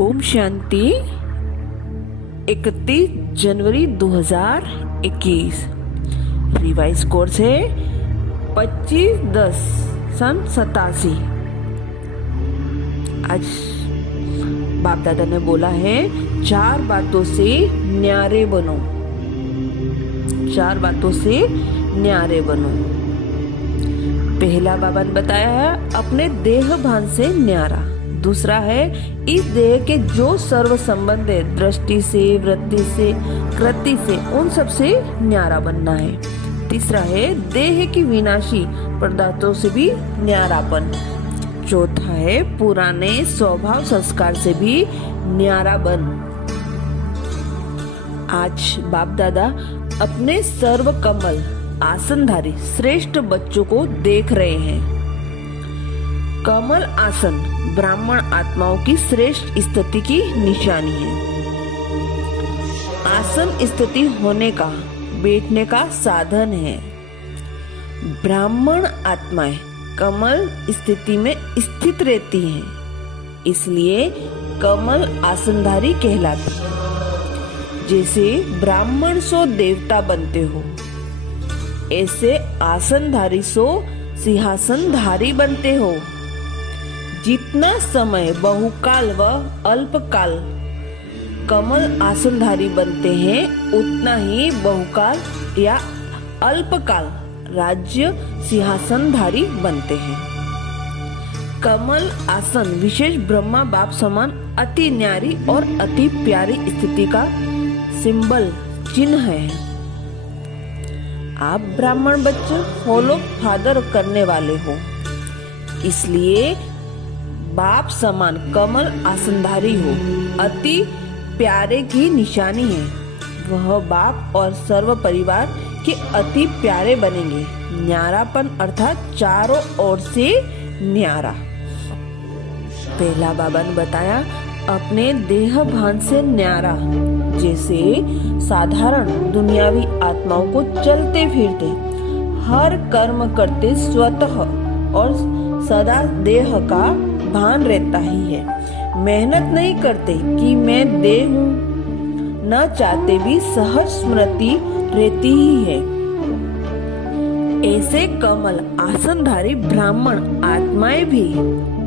ओम शांति। 31 जनवरी 2021। Revise course है 25/10/87। आज बाप दादा ने बोला है 4 बातों से न्यारे बनो। 4 बातों से न्यारे बनो। पहला बाबा ने बताया है अपने देह भान से न्यारा। दूसरा है इस देह के जो सर्व संबंध है, दृष्टि से, वृत्ति से, कृति से, उन सब से न्यारा बनना है। तीसरा है देह की विनाशी पदार्थों से भी न्यारापन। चौथा है पुराने स्वभाव संस्कार से भी न्यारा बन। आज बाप दादा अपने सर्व कमल आसनधारी श्रेष्ठ बच्चों को देख रहे हैं। कमल आसन ब्राह्मण आत्माओं की श्रेष्ठ स्थिति की निशानी है। आसन स्थिति होने का, बैठने का साधन है। ब्राह्मण आत्माएं कमल स्थिति में स्थित रहती हैं, इसलिए कमल आसनधारी कहलाती है। जैसे ब्राह्मण सो देवता बनते हो, ऐसे आसनधारी सो सिंहासनधारी बनते हो। जितना समय बहुकाल व अल्पकाल कमल आसनधारी बनते हैं, उतना ही बहुकाल या अल्पकाल राज्य सिंहासनधारी बनते हैं। कमल आसन विशेष ब्रह्मा बाप समान अति न्यारी और अति प्यारी स्थिति का सिंबल, चिन्ह है। आप ब्राह्मण बच्चे फॉलो फादर करने वाले हो, इसलिए बाप समान कमल आसनधारी हो। अति प्यारे की निशानी है। वह बाप और सर्व परिवार के अति प्यारे बनेंगे। न्यारापन अर्थात चारों ओर से न्यारा। पहला बाबा ने बताया अपने देह भान से न्यारा। जैसे साधारण दुनियावी आत्माओं को चलते फिरते हर कर्म करते स्वतः और सदा देह का भान रहता ही है। मेहनत नहीं करते कि मैं देह हूँ, न चाहते भी सहज स्मृति रहती ही है। ऐसे कमल आसनधारी ब्राह्मण आत्माएं भी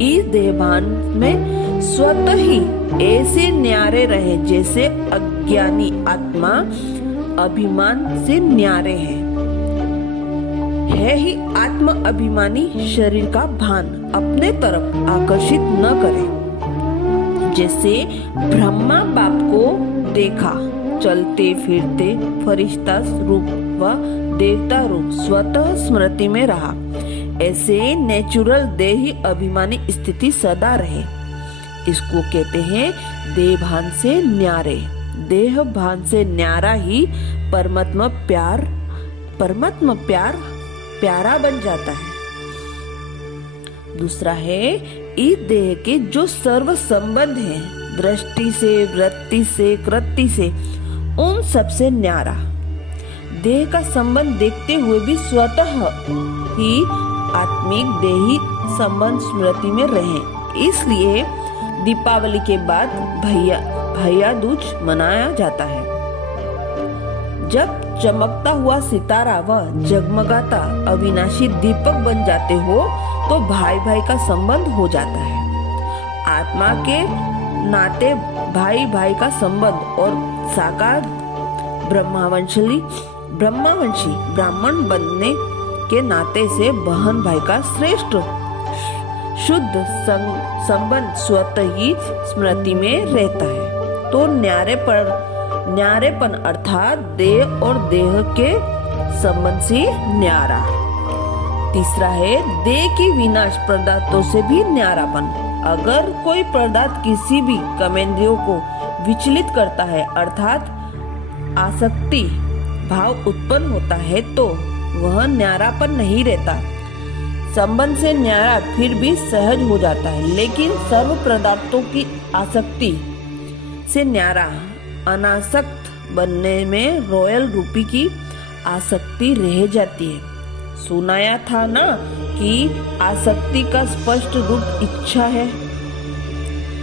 इस देहभान में स्वतः ही ऐसे न्यारे रहे जैसे अज्ञानी आत्मा अभिमान से न्यारे है ही आत्म अभिमानी शरीर का भान अपने तरफ आकर्षित न करे। जैसे ब्रह्मा बाप को देखा चलते फिरते फरिश्ता रूप व देवता रूप स्वतः स्मृति में रहा, ऐसे नेचुरल देही अभिमानी स्थिति सदा रहे। इसको कहते हैं देह भान से न्यारे। देह भान से न्यारा ही परमात्मा प्यारा बन जाता है। दूसरा है इस देह के जो सर्व संबंध हैं, दृष्टि से, वृत्ति से, कृति से, उन सब से न्यारा। देह का संबंध देखते हुए भी स्वतः ही आत्मिक देही संबंध स्मृति में रहे। इसलिए दीपावली के बाद भैया दूज मनाया जाता है। जब चमकता हुआ सितारा व जगमगाता अविनाशी दीपक बन जाते हो तो भाई भाई का संबंध हो जाता है। आत्मा के नाते भाई भाई का संबंध और साकार ब्रह्मवंशी ब्राह्मण बनने के नाते से बहन भाई का श्रेष्ठ शुद्ध संबंध स्वतः ही स्मृति में रहता है। तो न्यारेपन अर्थात देह और देह के संबंध से न्यारा। तीसरा है देह की विनाश पदार्थों से भी न्यारापन। अगर कोई पदार्थ किसी भी कर्मेंद्रियों को विचलित करता है अर्थात आसक्ति भाव उत्पन्न होता है तो वह न्यारापन नहीं रहता। संबंध से न्यारा फिर भी सहज हो जाता है, लेकिन सर्व पदार्थों की आसक्ति से न्यारा अनासक्त बनने में रॉयल रूपी की आसक्ति रह जाती है। सुनाया था ना कि आसक्ति का स्पष्ट रूप इच्छा है।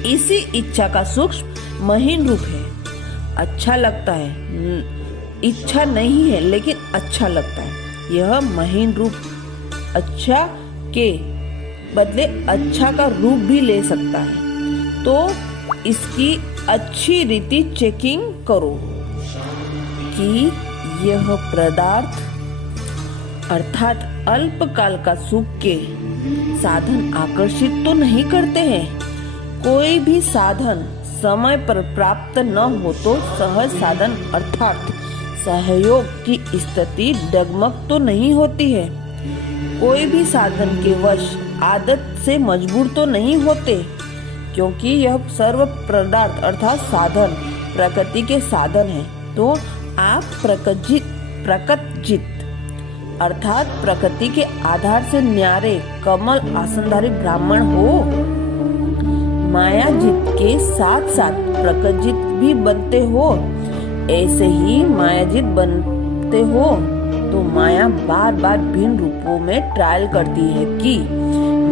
इसी इच्छा का सूक्ष्म महीन रूप है। अच्छा लगता है, इच्छा नहीं है लेकिन अच्छा लगता है। यह महीन रूप अच्छा के बदले अच्छा का रूप भी ले सकता है। तो इसकी अच्छी रीति चेकिंग करो कि यह पदार्थ अर्थात अल्पकाल का सुख के साधन आकर्षित तो नहीं करते हैं। कोई भी साधन समय पर प्राप्त न हो तो सहज साधन अर्थात सहयोग की स्थिति डगमग तो नहीं होती है। कोई भी साधन के वश आदत से मजबूर तो नहीं होते, क्योंकि यह सर्व पदार्थ अर्थात साधन प्रकृति के साधन है। तो आप प्रकटजित अर्थात प्रकृति के आधार से न्यारे कमल आसनधारी ब्राह्मण हो। मायाजित के साथ साथ प्रकटजित भी बनते हो। ऐसे ही मायाजित बनते हो तो माया बार बार भिन्न रूपों में ट्रायल करती है कि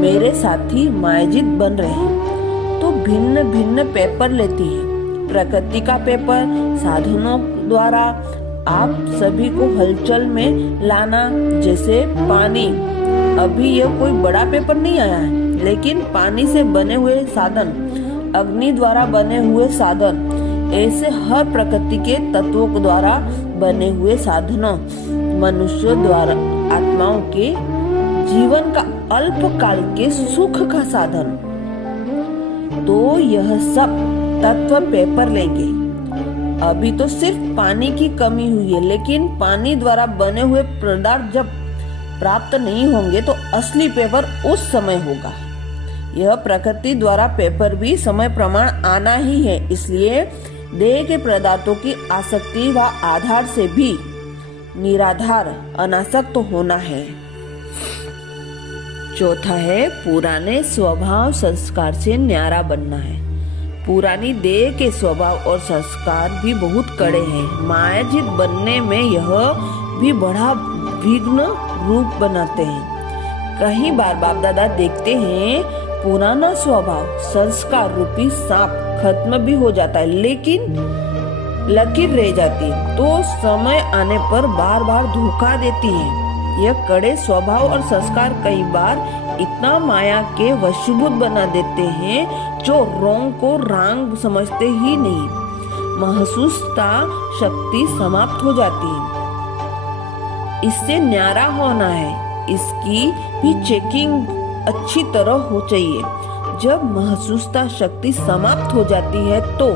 मेरे साथी मायाजित बन रहे हैं, तो भिन्न भिन्न पेपर लेती है। प्रकृति का पेपर साधनों द्वारा आप सभी को हलचल में लाना, जैसे पानी। अभी यह कोई बड़ा पेपर नहीं आया है, लेकिन पानी से बने हुए साधन, अग्नि द्वारा बने हुए साधन, ऐसे हर प्रकृति के तत्वों द्वारा बने हुए साधनों मनुष्य द्वारा आत्माओं के जीवन का अल्पकाल के सुख का साधन। तो यह सब तत्व पेपर लेंगे। अभी तो सिर्फ पानी की कमी हुई है, लेकिन पानी द्वारा बने हुए पदार्थ जब प्राप्त नहीं होंगे तो असली पेपर उस समय होगा। यह प्रकृति द्वारा पेपर भी समय प्रमाण आना ही है। इसलिए देह के पदार्थों की आसक्ति व आधार से भी निराधार अनासक्त होना है। चौथा है पुराने स्वभाव संस्कार से न्यारा बनना है। पुरानी देह के स्वभाव और संस्कार भी बहुत कड़े हैं। मायाजित बनने में यह भी बड़ा विघ्न रूप बनाते हैं। कई बार बाप दादा देखते हैं पुराना स्वभाव संस्कार रूपी सांप खत्म भी हो जाता है, लेकिन लकीर रह जाती है, तो समय आने पर बार बार धोखा देती है। यह कड़े स्वभाव और संस्कार कई बार इतना माया के वशीभूत बना देते हैं जो रोंग को रांग समझते ही नहीं। महसूसता शक्ति समाप्त हो जाती है। इससे न्यारा होना है। इसकी भी चेकिंग अच्छी तरह हो चाहिए। जब महसूसता शक्ति समाप्त हो जाती है तो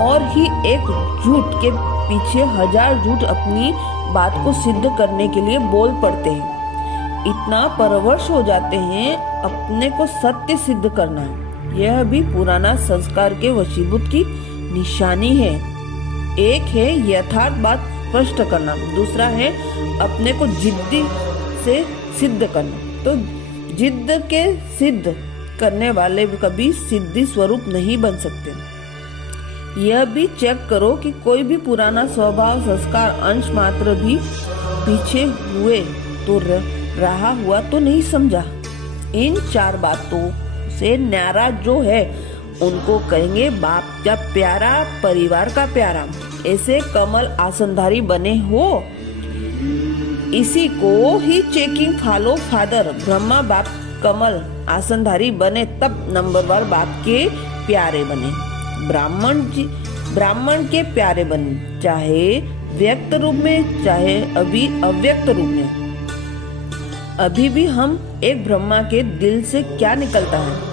और ही एक झूठ के पीछे हजार झूठ अपनी बात को सिद्ध करने के लिए बोल पड़ते हैं। इतना परवश हो जाते हैं अपने को सत्य सिद्ध करना। यह भी पुराना संस्कार के वशीभूत की निशानी है। एक है यथार्थ बात स्पष्ट करना, दूसरा है अपने को जिद्दी से सिद्ध करना। तो जिद्द के सिद्ध करने वाले कभी सिद्धि स्वरूप नहीं बन सकते। यह भी चेक करो कि कोई भी पुराना स्वभाव संस्कार अंश मात्र भी पीछे हुए तो रहा हुआ तो नहीं समझा। इन चार बातों से न्यारा जो है उनको कहेंगे बाप का प्यारा, परिवार का प्यारा। ऐसे कमल आसनधारी बने हो, इसी को ही चेकिंग फॉलो फादर ब्रह्मा बाप कमल आसनधारी बने, तब नंबर 1 बाप के प्यारे बने। ब्राह्मण के प्यारे बने, चाहे व्यक्त रूप में चाहे अभी अव्यक्त रूप में। अभी भी हम एक ब्रह्मा के दिल से क्या निकलता है,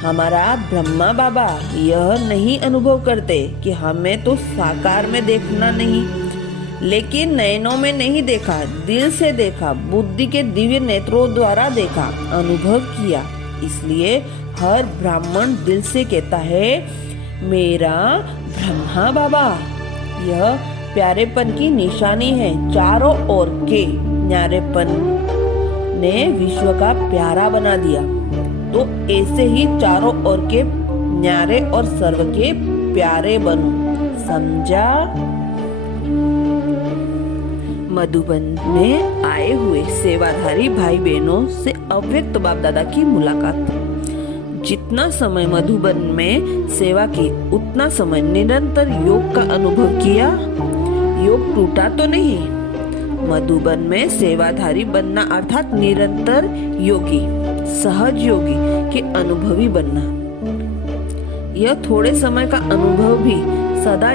हमारा ब्रह्मा बाबा यह नहीं अनुभव करते कि हमें तो साकार में देखना नहीं, लेकिन नयनों में नहीं देखा, दिल से देखा, बुद्धि के दिव्य नेत्रों द्वारा देखा, अनुभव किया। इसलिए हर ब्राह्मण दिल से कहता है मेरा ब्रह्मा बाबा। यह प्यारेपन की निशानी है। चारों ओर के न्यारेपन ने विश्व का प्यारा बना दिया। तो ऐसे ही चारों ओर के न्यारे और सर्व के प्यारे बनो। समझा? मधुबन में आए हुए सेवाधारी भाई बहनों से अव्यक्त बाप दादा की मुलाकात। जितना समय मधुबन में सेवा की उतना समय निरंतर योग का अनुभव किया। योग टूटा तो नहीं। मधुबन में सेवाधारी बनना अर्थात निरंतर योगी, सहज योगी के अनुभवी बनना। यह थोड़े समय का अनुभव भी सदा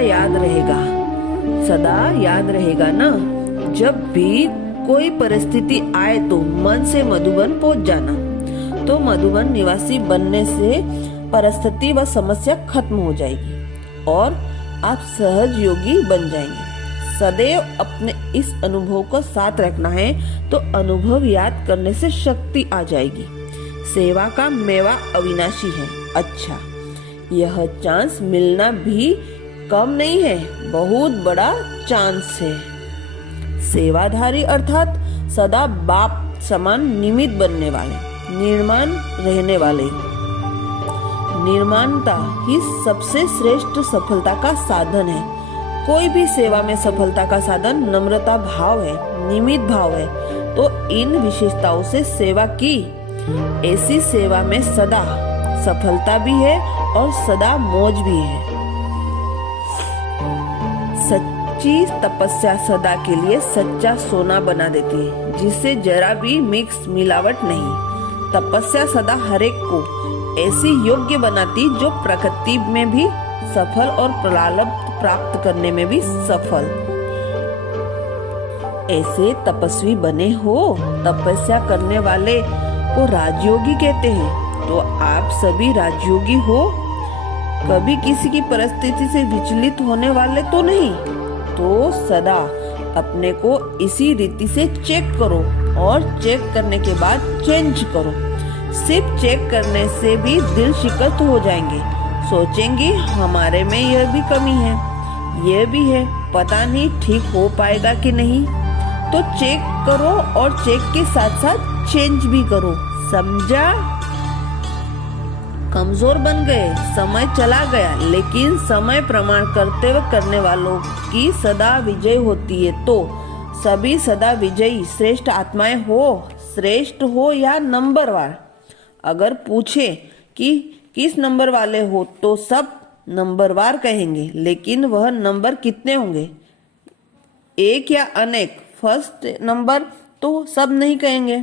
याद रहेगा ना। जब भी कोई परिस्थिति आए तो मन से मधुबन पहुंच जाना, तो मधुबन निवासी बनने से परिस्थिति व समस्या खत्म हो जाएगी और आप सहज योगी बन जाएंगे। सदैव अपने इस अनुभव को साथ रखना है, तो अनुभव याद करने से शक्ति आ जाएगी। सेवा का मेवा अविनाशी है। अच्छा, यह चांस मिलना भी कम नहीं है, बहुत बड़ा चांस है। सेवाधारी अर्थात सदा बाप समान निमित्त बनने वाले, निर्माण रहने वाले। निर्माणता ही सबसे श्रेष्ठ सफलता का साधन है। कोई भी सेवा में सफलता का साधन नम्रता भाव है, निमित्त भाव है। तो इन विशेषताओं से सेवा की, ऐसी सेवा में सदा सफलता भी है और सदा मौज भी है। सच्ची तपस्या सदा के लिए सच्चा सोना बना देती है, जिससे जरा भी मिक्स मिलावट नहीं। तपस्या सदा हरेक को ऐसी योग्य बनाती जो प्रकृति में भी सफल और प्रारब्ध प्राप्त करने में भी सफल। ऐसे तपस्वी बने हो। तपस्या करने वाले को राजयोगी कहते हैं। तो आप सभी राजयोगी हो। कभी किसी की परिस्थिति से विचलित होने वाले तो नहीं। तो सदा अपने को इसी रीति से चेक करो और चेक करने के बाद चेंज करो। सिर्फ चेक करने से भी दिल शिकस्त हो जाएंगे। सोचेंगे हमारे में यह भी कमी है, यह भी है, पता नहीं ठीक हो पाएगा कि नहीं। तो चेक करो और चेक के साथ साथ चेंज भी करो। समझा? कमजोर बन गए, समय चला गया, लेकिन समय प्रमाण कर्तव्य करने वालों की सदा विजय होती है। तो सभी सदा विजयी श्रेष्ठ आत्माएं हो, श्रेष्ठ हो या नंबरवार। अगर पूछे कि किस नंबर वाले हो, तो सब नंबरवार कहेंगे, लेकिन वह नंबर कितने होंगे, एक या अनेक। फर्स्ट नंबर तो सब नहीं कहेंगे,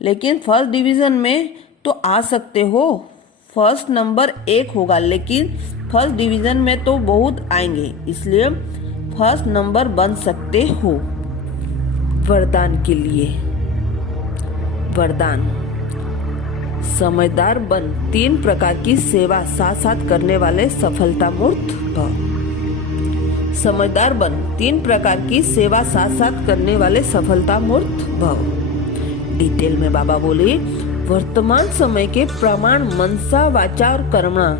लेकिन फर्स्ट डिवीजन में तो आ सकते हो। फर्स्ट नंबर 1 होगा, लेकिन फर्स्ट डिवीजन में तो बहुत आएंगे, इसलिए फर्स्ट नंबर बन सकते हो। वरदान के लिए वरदान। समझदार बन 3 प्रकार की सेवा साथ साथ करने वाले सफलता मूर्त भव। समझदार बन 3 प्रकार की सेवा साथ साथ करने वाले सफलता मूर्त भव। डिटेल में बाबा बोले, वर्तमान समय के प्रमाण मनसा वाचा और कर्मणा,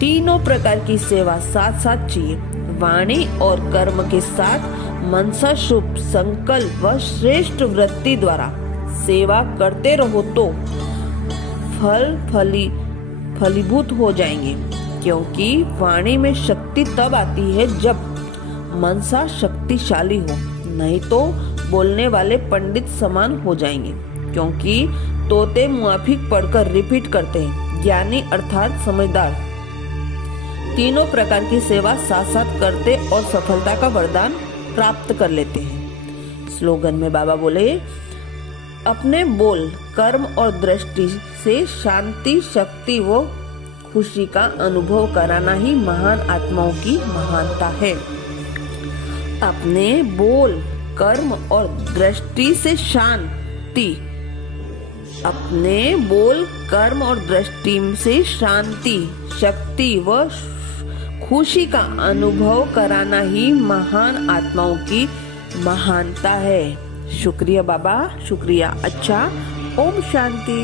तीनों प्रकार की सेवा साथ साथ चाहिए। वाणी और कर्म के साथ मनसा शुभ संकल्प व श्रेष्ठ वृत्ति द्वारा सेवा करते रहो तो फलीभूत हो जाएंगे। क्योंकि वाणी में शक्ति तब आती है जब मनसा शक्तिशाली हो, नहीं तो बोलने वाले पंडित समान हो जाएंगे। क्योंकि तोते मुआफिक पढ़कर रिपीट करते हैं। ज्ञानी अर्थात समझदार तीनों प्रकार की सेवा साथ साथ करते और सफलता का वरदान प्राप्त कर लेते हैं। स्लोगन में बाबा बोले, अपने बोल, कर्म और दृष्टि से शांति, शक्ति व खुशी का अनुभव कराना ही महान आत्माओं की महानता है। अपने बोल, कर्म और दृष्टि से शांति, अपने बोल, कर्म और दृष्टि से शांति, शक्ति व खुशी का अनुभव कराना ही महान आत्माओं की महानता है। शुक्रिया बाबा, शुक्रिया। अच्छा, ओम शांति।